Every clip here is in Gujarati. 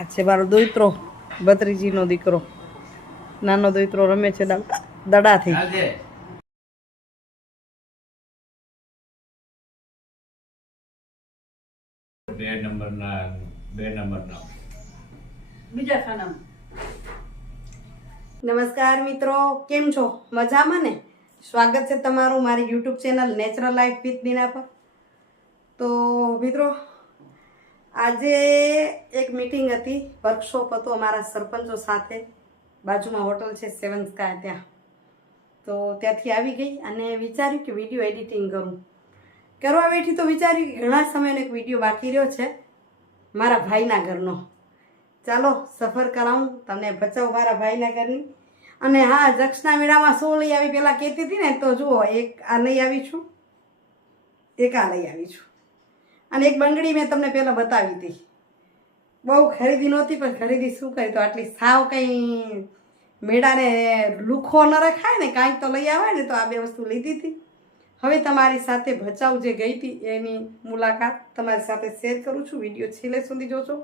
આ છે મારો દોઈત્રો, ભત્રીજીનો દીકરો. નાનો દોઈત્રો રમે છે દડાથી. બીજા ખાનામાં. નમસ્કાર મિત્રો, કેમ છો? મજામાં ને? સ્વાગત છે તમારું મારી YouTube channel natural life with Dina પર. તો મિત્રો, આજે એક મીટિંગ હતી, વર્કશોપ હતો અમારા સરપંચો સાથે. બાજુમાં હોટલ છે સેવન સ્કાય, ત્યાં. તો ત્યાંથી આવી ગઈ અને વિચાર્યું કે વિડીયો એડિટિંગ કરું. કરવા બેઠી તો વિચાર્યું કે ઘણા સમયનો એક વિડીયો બાકી રહ્યો છે મારા ભાઈના ઘરનો. ચાલો સફર કરાવું તમને, બચાવું મારા ભાઈના ઘરની. અને હા, જક્ષના મેળામાં શું લઈ આવી પહેલાં કહેતી હતી ને, તો જુઓ, એક આ લઈ આવી છું, એક આ લઈ આવી છું, અને એક બંગડી મેં તમને પહેલાં બતાવી હતી. બહુ ખરીદી નહોતી, પણ ખરીદી શું કરી, તો આટલી સાવ કંઈ મેળાને લુખો ન રખાય ને, કાંઈક તો લઈ આવે ને, તો આ બે વસ્તુ લીધી હતી. હવે તમારી સાથે ભચાઉ જે ગઈ હતી એની મુલાકાત તમારી સાથે શેર કરું છું. વિડીયો છેલ્લે સુધી જોજો,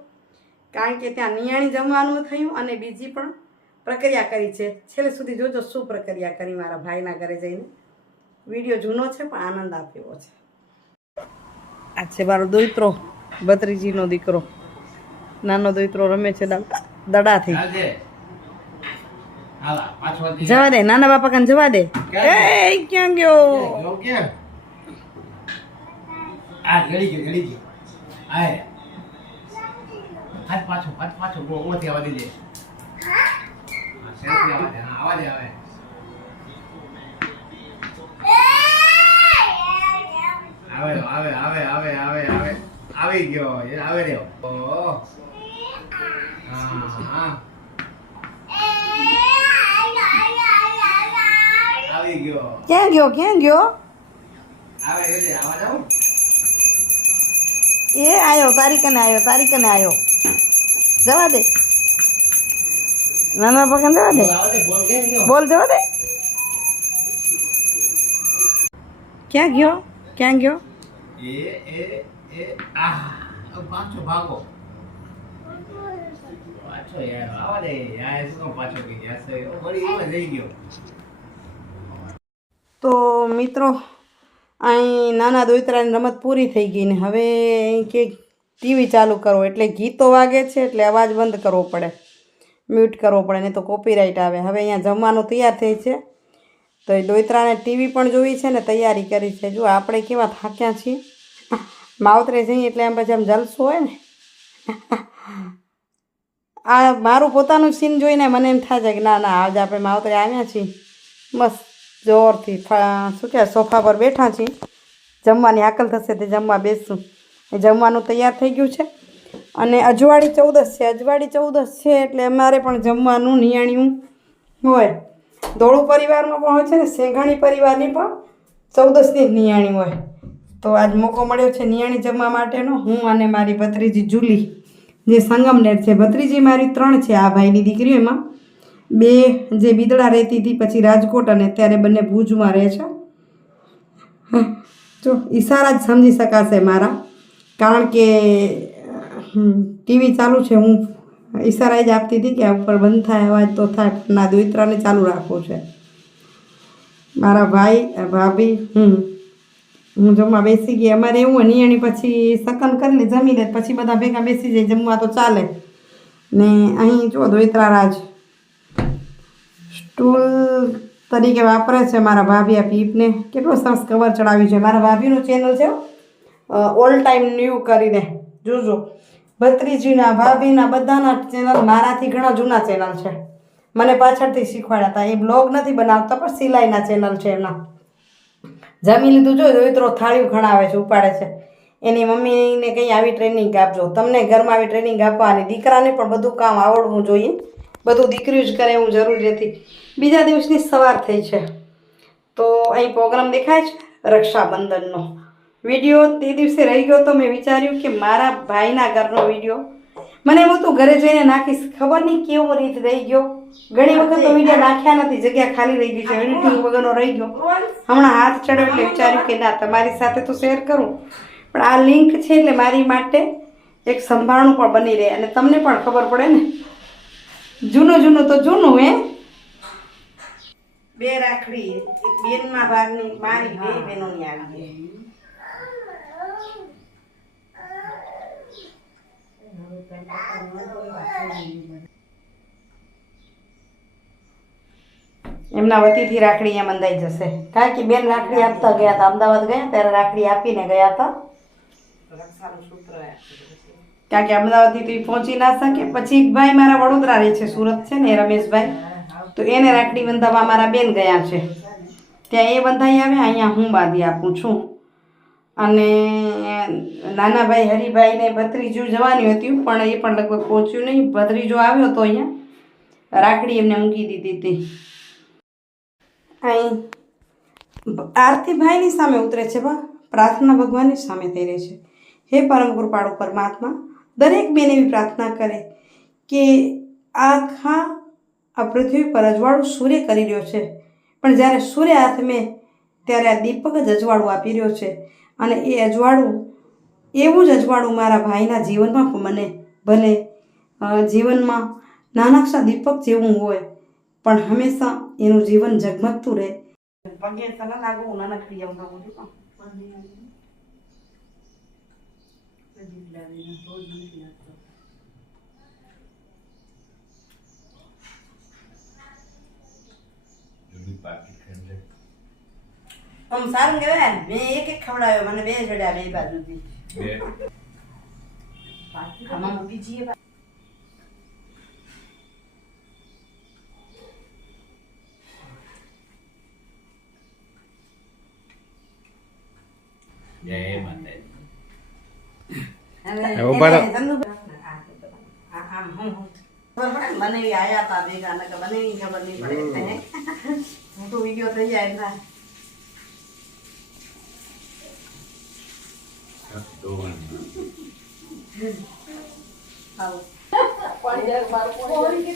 કારણ કે ત્યાં નિયાણી જમવાનું થયું અને બીજી પણ પ્રક્રિયા કરી છે. છેલ્લે સુધી જોજો શું પ્રક્રિયા કરી મારા ભાઈના ઘરે જઈને. વિડીયો જૂનો છે પણ આનંદ આપ્યો છે. આ છે મારો દોઈત્રો, ભત્રીજીનો દીકરો. નાનો દોઈત્રો રમે છે દડાથી. જવા દે નાના બાપા કાન, જવા દે. એ ક્યાં ગયો? આવી ગયો, આવે રહ્યો. આવી ગયો. ક્યાં ગયો? ક્યાં ગયો? આવે રે, આવા જાવ. એ આયો, તારી કને આયો, તારી કને આયો. જવા દે નાના બાપા કાન, જવા દે. બોલ, જવા દે. ક્યાં ગયો? ક્યાં ગયો? એ પાછો ભાગો. પાછો યાર, આવા દે યાર. શું પાછો ગઈ યાર? વળી જઈ ગયો. તો મિત્રો, અહીં નાના દોઈતરાની રમત પૂરી થઈ ગઈ ને હવે કે ટીવી ચાલુ કરો, એટલે ગીતો વાગે છે, એટલે અવાજ બંધ કરવો પડે, મ્યુટ કરવો પડે, નહીં તો કોપીરાઇટ આવે. હવે અહીંયા જમવાનું તૈયાર થઈ છે, તો એ દોઈતરાને ટીવી પણ જોઈ છે ને તૈયારી કરી છે. જો આપણે કેવા થાક્યા છીએ, માવતરે જઈએ એટલે આમ પછી આમ જલસો હોય ને. આ મારું પોતાનું સીન જોઈને મને એમ થાય છે કે ના ના, આજે આપણે માવતરે આવ્યા છીએ, મસ્ત જોરથી શું કહેવાય, સોફા પર બેઠા છીએ, જમવાની આકલ થશે તે જમવા બેસશું. એ જમવાનું તૈયાર થઈ ગયું છે. અને અજવાળી ચૌદસ છે, અજવાળી ચૌદસ છે એટલે અમારે પણ જમવાનું નિયાણિયું હોય. ધોળું પરિવારમાં પણ હોય છે ને શેઘાણી પરિવારની પણ ચૌદસની જ નિયાણી હોય. તો આજ મોકો મળ્યો છે નિયાણી જમવા માટેનો. હું અને મારી ભત્રીજી જુલી, જે સંગમનેર છે. ભત્રીજી મારી 3 છે, આ ભાઈની દીકરીઓ. એમાં 2 જે બિદડા રહેતી હતી, પછી રાજકોટ, અને અત્યારે બંને ભુજમાં રહે છે. જો ઈશારા જ સમજી શકાશે મારા, કારણ કે ટીવી ચાલુ છે, હું ઈશારા જ આપતી હતી કે આ ઉપર બંધ થાય અવાજ તો થાય, ના દોઈત્રાને ચાલુ રાખવું છે. મારા ભાઈ, ભાભી, હું જમવા બેસી ગઈ. અમારે એવું હોય, નિયાણી પછી સકન કરી લે, જમી લે, પછી બધા ભેગા બેસી જાય જમવા, તો ચાલે ને. અહીં જો દોઈત્રા રાજ સ્ટૂલ તરીકે વાપરે છે મારા ભાભી. આ પીપને કેટલો સરસ કવર ચડાવ્યું છે. મારા ભાભીનું ચેનલ છે ઓલ ટાઈમ ન્યૂ કરીને, જોજો. ભત્રીજીના, ભાભીના, બધાના ચેનલ મારાથી ઘણા જૂના ચેનલ છે, મને પાછળથી શીખવાડ્યા હતા. એ બ્લોગ નથી બનાવતા, પણ સિલાઈના ચેનલ છે એમના. જમી લીધું, જો દોઈત્રો થાળીઓ ખણાવે છે, ઉપાડે છે. એની મમ્મીને કંઈ આવી ટ્રેનિંગ આપજો. તમને ઘરમાં આવી ટ્રેનિંગ આપવાની. દીકરાને પણ બધું કામ આવડવું જોઈએ, બધું દીકરીઓ જ કરે એવું જરૂરી નથી. બીજા દિવસની સવાર થઈ છે, તો અહીં પ્રોગ્રામ દેખાય છે રક્ષાબંધનનો. વિડીયો તે દિવસે રહી ગયો, તો મેં વિચાર્યું કે મારા ભાઈના ઘરનો વિડીયો મને એમ હતું ઘરે જઈને નાખીશ. ખબર નહીં કેવો રીત રહી ગયો. ઘણી વખત તો વિડીયો નાખ્યા નથી, જગ્યા ખાલી રહી ગઈ છે, એડિટિંગ વગરનો રહી ગયો. હમણાં હાથ ચડ્યો એટલે વિચાર્યું કે ના, તમારી સાથે તો શેર કરું, પણ આ લિંક છે એટલે મારી માટે એક સંભાળણું પણ બની રહે અને તમને પણ ખબર પડે ને. જૂનું તો જૂનું હે. બે રાખડી એક બેનના ભાગની મારી બે બહેનોની આવી ગઈ. એમના વતીથી રાખડી અહીંયા બંધાઈ જશે. કારણ કે બેન રાખડી આપતા ગયા હતા, અમદાવાદ ગયા ત્યારે રાખડી આપીને ગયા હતા. કારણ કે અમદાવાદથી તો પહોંચી ના શકે. પછી એક ભાઈ મારા વડોદરા રહે છે, સુરત છે ને, રમેશભાઈ, તો એને રાખડી બંધાવવા મારા બેન ગયા છે. ત્યાં એ બંધાઈ આવે, અહીંયા હું બાંધી આપું છું. અને નાના ભાઈ હરિભાઈને ભત્રીજું જવાની હતી પણ એ પણ લગભગ પહોંચ્યું નહીં. ભત્રીજો આવ્યો તો અહીંયા રાખડી એમને મૂકી દીધી હતી. અહીં આરતી ભાઈની સામે ઉતરે છે, પ્રાર્થના ભગવાનની સામે થઈ રહી છે. હે પરમ કૃપાળુ પરમાત્મા, દરેક બેન એવી પ્રાર્થના કરે કે આખા આ પૃથ્વી પર અજવાળું સૂર્ય કરી રહ્યો છે, પણ જ્યારે સૂર્ય હાથમે ત્યારે આ દીપક જ અજવાળું આપી રહ્યો છે. અને એ અજવાળું એવું જ અજવાળું મારા ભાઈના જીવનમાં પણ મને ભલે જીવનમાં નાનાક્ષા દીપક જેવું હોય પણ હંમેશા એનું જીવન ઝગમગતું રહે. પગે તને લાગુ નાનકડી આવું આમ સારું કહેવાય ને. મેં એક ખવડાવ્યો, મને બે જડ્યા બે બાજુથી. આમાં બીજી જય માતાજી. બનેવી આયા હતા ભેગા, નકર બનેવી ખબર નહીં પડે. મોટો વિડીયો થઈ જાય એટલા.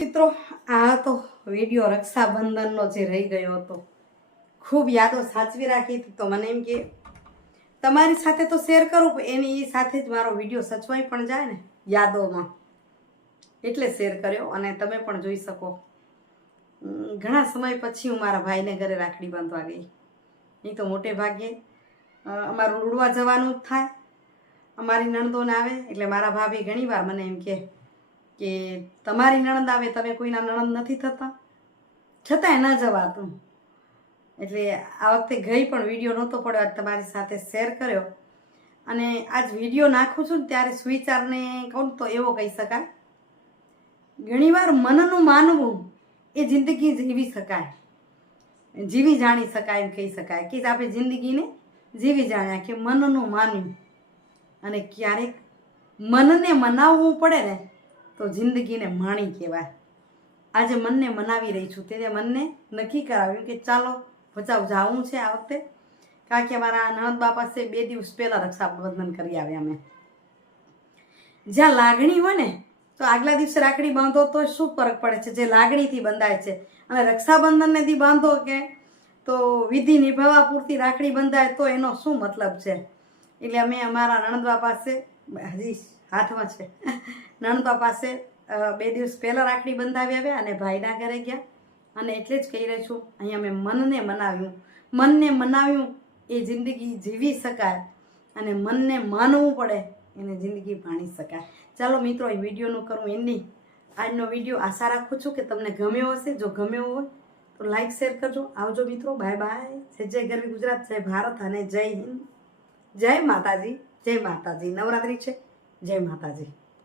મિત્રો, આ તો વિડીયો રક્ષાબંધનનો જે રહી ગયો હતો, ખૂબ યાદો સાચવી રાખી હતી. તો મને એમ કે તમારી સાથે તો શેર કરું, પણ એની સાથે જ મારો વિડીયો સચવાઈ પણ જાય ને યાદોમાં, એટલે શેર કર્યો. અને તમે પણ જોઈ શકો, ઘણા સમય પછી હું મારા ભાઈને ઘરે રાખડી બાંધવા ગઈ. નહીં તો મોટે ભાગે અમારું ઉડવા જવાનું જ થાય. અમારી નણંદોને આવે એટલે મારા ભાભી ઘણીવાર મને એમ કહે કે તમારી નણંદ આવે, તમે કોઈના નણંદ નથી થતા, છતાંય ન જવાતું. એટલે આ વખતે ગઈ પણ વિડીયો નહોતો પડ્યો, આજ તમારી સાથે શેર કર્યો. અને આજ વિડીયો નાખું છું ત્યારે સુવિચારને કહું તો એવો કહી શકાય, ઘણીવાર મનનું માનવું એ જિંદગી જીવી શકાય, જીવી જાણી શકાય એમ કહી શકાય. કે આપણે જિંદગીને જીવી જાણ્યા કે મનનું માન્યું. અને ક્યારેક મનને મનાવવું પડે ને તો જિંદગીને માણી કહેવાય. આજે મનને મનાવી રહી છું, તેને મનને નક્કી કરાવ્યું કે ચાલો ભચાઉ જવું છે આ વખતે. કારણ કે અમારા નણંદબા પાસે 2 દિવસ પહેલાં રક્ષાબંધન કરી આવ્યા અમે. જ્યાં લાગણી હોય ને તો આગલા દિવસે રાખડી બાંધો તો શું ફરક પડે છે, જે લાગણીથી બંધાય છે. અને રક્ષાબંધનને દી બાંધો કે તો વિધિ નિભાવવા પૂરતી રાખડી બંધાય તો એનો શું મતલબ છે. એટલે અમે અમારા નણંદબા પાસે, હજી હાથમાં છે, નણંદબા પાસે 2 દિવસ પહેલાં રાખડી બંધાવી આવ્યા અને ભાઈના ઘરે ગયા. અને એટલે જ કહી રહી છું, અહીંયા મેં મનને મનાવ્યું. મનને મનાવ્યું એ જિંદગી જીવી શકાય, અને મનને માનવું પડે એને જિંદગી માણી શકાય. ચાલો મિત્રો, એ વિડીયોનું કરું એન્ડિંગ. આજનો વિડીયો આશા રાખું છું કે તમને ગમ્યો હશે. જો ગમ્યો હોય તો લાઈક શેર કરજો. આવજો મિત્રો, બાય બાય. જય ગરવી ગુજરાત, જય ભારત અને જય હિન્દ. જય માતાજી, જય માતાજી. નવરાત્રિ છે, જય માતાજી.